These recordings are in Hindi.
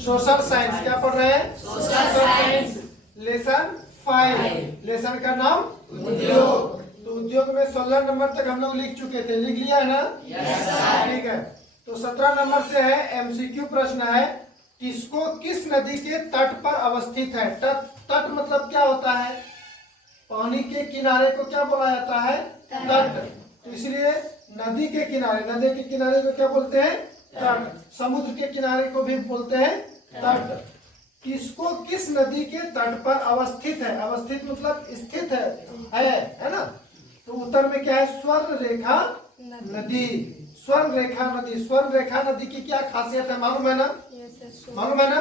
Social science. क्या पढ़ रहे हैं? Social science. लेसन 5। लेसन का नाम उद्योग। तो उद्योग में 16 नंबर तक हम लोग लिख चुके थे, लिख लिया है ना? Yes sir. ठीक है। तो 17 नंबर से है एमसीक्यू प्रश्न है, किसको किस नदी के तट पर अवस्थित है? तट मतलब क्या होता है? पानी के किनारे को क्या बोला जाता है? तट। तो इसलिए नदी के किनारे को क्या बोलते हैं? तट। समुद्र के किनारे को भी बोलते हैं तट। किसको किस नदी के तट पर अवस्थित है? अवस्थित मतलब स्थित है ना? तो उत्तर में क्या है? स्वर्ण रेखा नदी। स्वर्ण रेखा नदी। स्वर्ण रेखा नदी की क्या खासियत है मालूम है ना? मालूम है ना?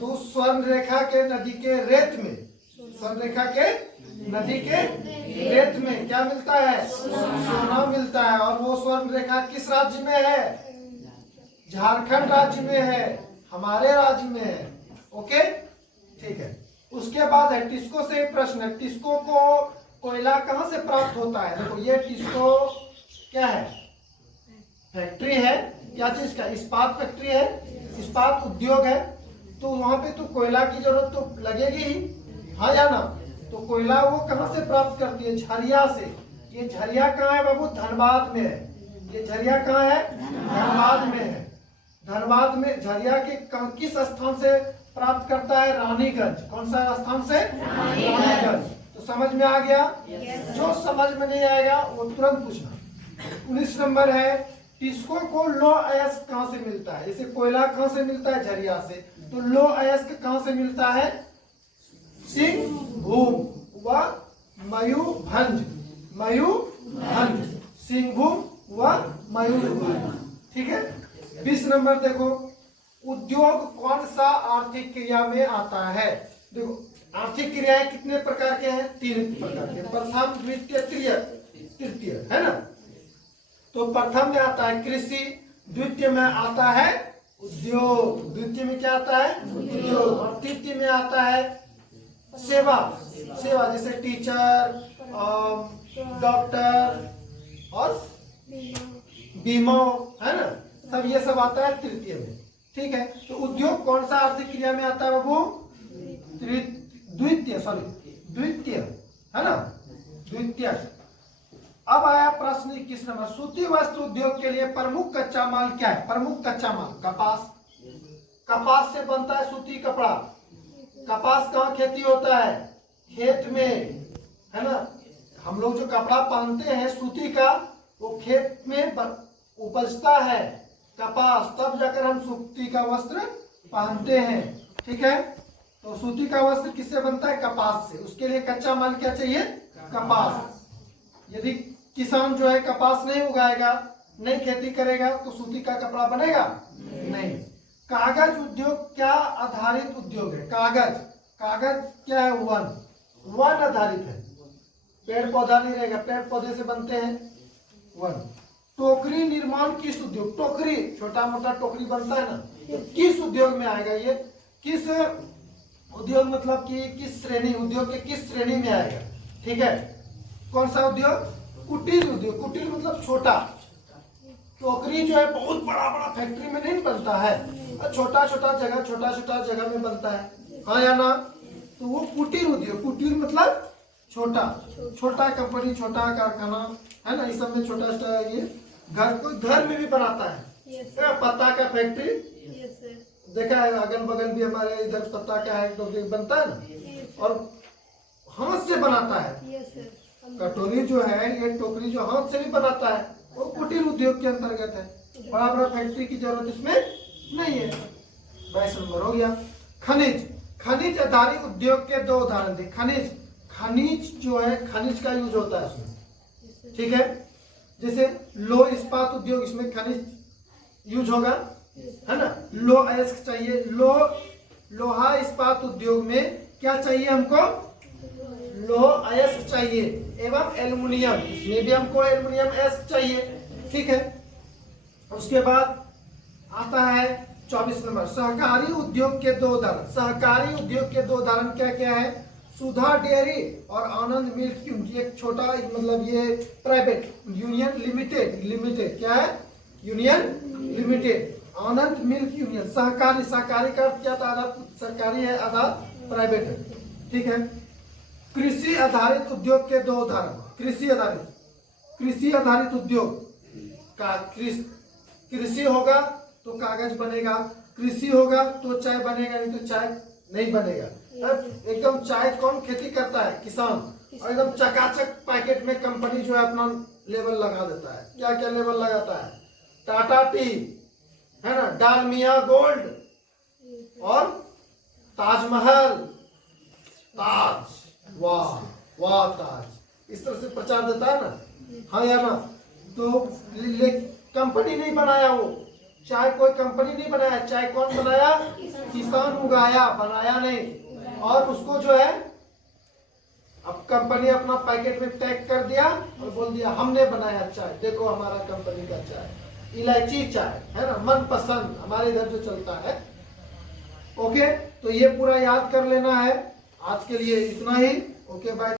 तो स्वर्ण रेखा के नदी के रेत में, स्वर्ण रेखा के नदी के रेत में क्या मिलता है? सोना मिलता है। और वो स्वर्ण रेखा किस राज्य में है? झारखंड राज्य में है, हमारे राज्य में है। ओके, ठीक है। उसके बाद है टिस्को से प्रश्न है, टिस्को को कोयला कहां से प्राप्त होता है? देखो ये टिस्को क्या है? फैक्ट्री है। क्या चीज का? इस्पात फैक्ट्री है, इस्पात उद्योग है। तो वहां पे तो कोयला की जरूरत तो लगेगी ही, हाँ या ना? तो कोयला वो कहां से प्राप्त करती है? झरिया से। ये झरिया कहाँ है बाबू? धनबाद में है। ये झरिया कहाँ है? धनबाद में है। धनबाद में झरिया के किस स्थान से प्राप्त करता है? रानीगंज। कौन सा स्थान से? रानीगंज। तो समझ में आ गया? जो समझ में नहीं आएगा वो तुरंत पूछना। 19 नंबर है, टिस्को को लौह अयस्क कहां से मिलता है? जैसे कोयला कहां से मिलता है? झरिया से। तो लौह अयस्क कहां से मिलता है? सिंहभूम व मयूरभंज। मयूरभंज, सिंहभूम व मयूरभंज। ठीक है। 20 नंबर देखो, उद्योग कौन सा आर्थिक क्रिया में आता है? देखो आर्थिक क्रियाएं कितने प्रकार के हैं? 3 प्रकार के, प्रथम द्वितीय तृतीय, है ना? तो प्रथम में आता है कृषि, द्वितीय में आता है उद्योग, द्वितीय में क्या आता है? उद्योग। और तृतीय में आता है सेवा। सेवा जैसे टीचर, डॉक्टर और बीमा, है ना? सब ये सब आता है तृतीय में। ठीक है। तो उद्योग कौन सा आर्थिक क्रिया में आता है बाबू? द्वितीय, है ना? द्वितीय। अब आया प्रश्न 21 नंबर, सूती वस्त्र उद्योग के लिए प्रमुख कच्चा माल क्या है? प्रमुख कच्चा माल कपास। कपास से बनता है सूती कपड़ा। कपास कहाँ खेती होता है? खेत में, है ना? हम लोग जो कपड़ा पहनते हैं सूती का, वो खेत में उपजता है कपास, तब जाकर हम सूती का वस्त्र पहनते हैं। ठीक है। तो सूती का वस्त्र किससे बनता है? कपास से। उसके लिए कच्चा माल क्या चाहिए? कपास। यदि किसान जो है कपास नहीं उगाएगा, नहीं खेती करेगा, तो सूती का कपड़ा बनेगा नहीं। कागज उद्योग क्या आधारित उद्योग है? कागज, कागज क्या है? वन आधारित है। पेड़ पौधा नहीं रहेगा, पेड़ पौधे से बनते हैं वन। टोकरी निर्माण किस उद्योग? टोकरी, छोटा मोटा टोकरी बनता है ना, तो किस उद्योग में आएगा? ये किस उद्योग मतलब कि किस श्रेणी, उद्योग के किस श्रेणी में आएगा? ठीक है। कौन सा उद्योग? कुटीर उद्योग। कुटीर मतलब छोटा। टोकरी जो है बहुत बड़ा बड़ा फैक्ट्री में नहीं बनता है, छोटा छोटा जगह में बनता है, हाँ या ना? तो वो कुटीर उद्योग। कुटीर मतलब छोटा छोटा कंपनी, छोटा कारखाना, है ना? इस सब में छोटा छोटा ये घर में भी बनाता है। पत्ता का फैक्ट्री देखा है, अगल बगल भी हमारे इधर पत्ता का है टोकरी बनता है ना, और हाथ से बनाता है। कटोरी जो है, ये टोकरी जो हाथ से भी बनाता है, वो कुटीर उद्योग के अंतर्गत है। बड़ा बड़ा फैक्ट्री की जरूरत इसमें नहीं है। 22 नंबर हो गया। खनिज, खनिज आधारित उद्योग के 2 उदाहरण थे। खनिज जो है, खनिज का यूज होता है इसमें। ठीक है। जैसे लोह इस्पात उद्योग, इसमें खनिज यूज होगा, है ना? लोह अयस्क चाहिए। लोहा इस्पात उद्योग में क्या चाहिए हमको? लोह अयस्क चाहिए, एवं एल्युमिनियम, इसमें भी हमको एल्युमिनियम अयस्क चाहिए। ठीक है। उसके बाद आता है 24 नंबर, सहकारी उद्योग के 2 उदाहरण। सहकारी उद्योग के 2 उदाहरण क्या क्या है? सुधा डेयरी और आनंद मिल्क यूनिट। एक छोटा मतलब ये प्राइवेट, यूनियन लिमिटेड क्या है? Union limited. Anand milk union सहकारी, सहकारी का अर्थ क्या था? आधा सरकारी है आधा प्राइवेट है, ठीक है। कृषि आधारित उद्योग के दो उदाहरण। कृषि आधारित उद्योग का कृषि होगा तो कागज बनेगा, कृषि होगा तो चाय बनेगा, नहीं तो चाय नहीं बनेगा। एकदम चाय कौन खेती करता है? किसान। और एकदम चकाचक पैकेट में कंपनी जो है अपना लेबल लगा देता है। क्या क्या लेबल लगाता है? टाटा टी है ना, डालमिया गोल्ड और ताजमहल, ताज, वाह वाह ताज, इस तरह से प्रचार देता है ना। हाँ या ना? तो कंपनी नहीं बनाया वो, चाय कोई कंपनी नहीं बनाया, चाय कौन बनाया? किसान उगाया, बनाया नहीं। और उसको जो है अब कंपनी अपना पैकेट में पैक कर दिया और बोल दिया हमने बनाया चाय, देखो हमारा कंपनी का चाय। इलायची चाय है ना, मन पसंद हमारे इधर जो चलता है। ओके, तो ये पूरा याद कर लेना है। आज के लिए इतना ही। Okay bye.